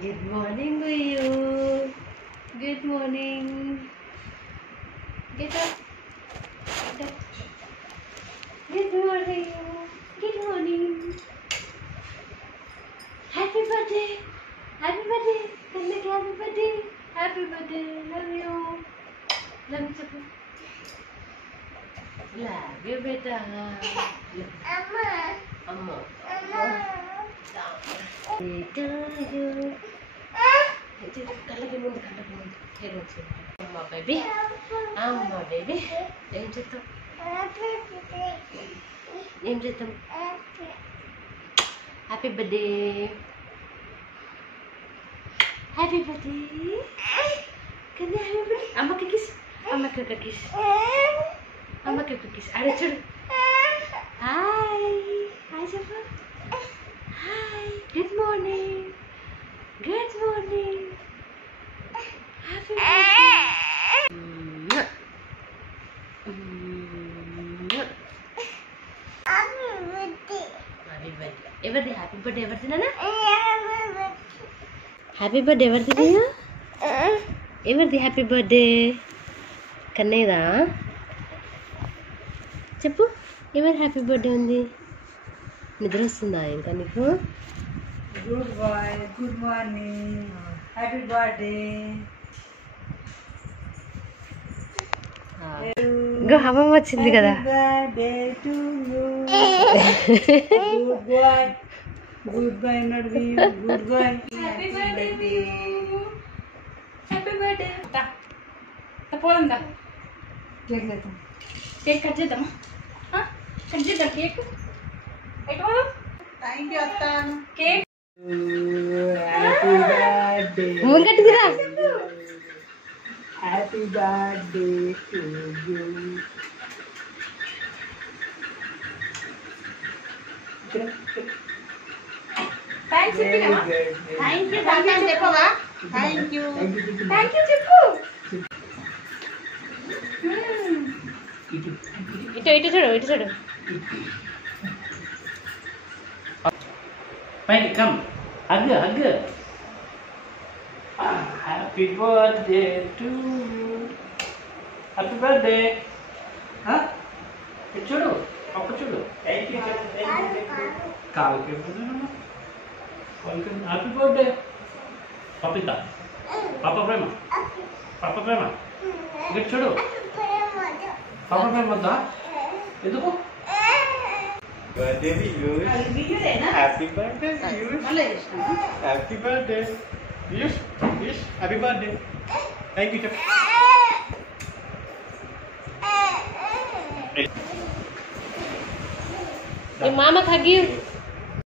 Good morning, Buyu. Good morning. Get up. Get up. Good morning. Good morning. Happy birthday. Happy birthday. Happy birthday. Happy birthday. Love you. Love you, Chapu. Love you, beta. Amma. Amma. To you. కళ్ళకి ముందు hair వచ్చింది. అమ్మ baby, అమ్మ baby, ఏం చేద్దాం happy birthday, happy birthday కదా, happy birthday. అమ్మకి kiss, అమ్మకి ఒక కిస్, అమ్మకి ఒక కిస్. అడే చూడు. హాయ్ హాయ్ చెప్పు. Hi, good morning. Good morning. Happy birthday. Happy birthday. Everything happy birthday. Everything, Nana. Happy birthday. Everything, Nana. Everything happy birthday. Kanneda. Cheppu. Every happy birthday undi. Nidra vastunda inka neeku. Good boy, good morning, happy birthday. Go hava vachindi kada. Happy birthday to you. Good boy, not we, good boy. Happy birthday to you. Happy birthday. Da. Tapodam da. Cake letam. Cake cut చేద్దామా? Cut చేద్దాం cake. ఎటు పోదాం? Thank you, Attan. Cake. Happy birthday. Mungatira. Happy birthday to you. Thanks చెప్పినా? Thank you. Thank you చెప్పవా? Thank you. Thank you చెప్పు. ఇటు చూడు. Fine, come. Hug. Happy birthday to you. Happy birthday. Huh? Chudu. Papa chudu. Thank you. Welcome. Happy birthday. Papita. Papa Prema. Get chudu. Papa Prema da. Eduko. Birthday to you. Happy birthday to you. Happy birthday. Yes. Happy birthday. Thank you. Your mama hug you.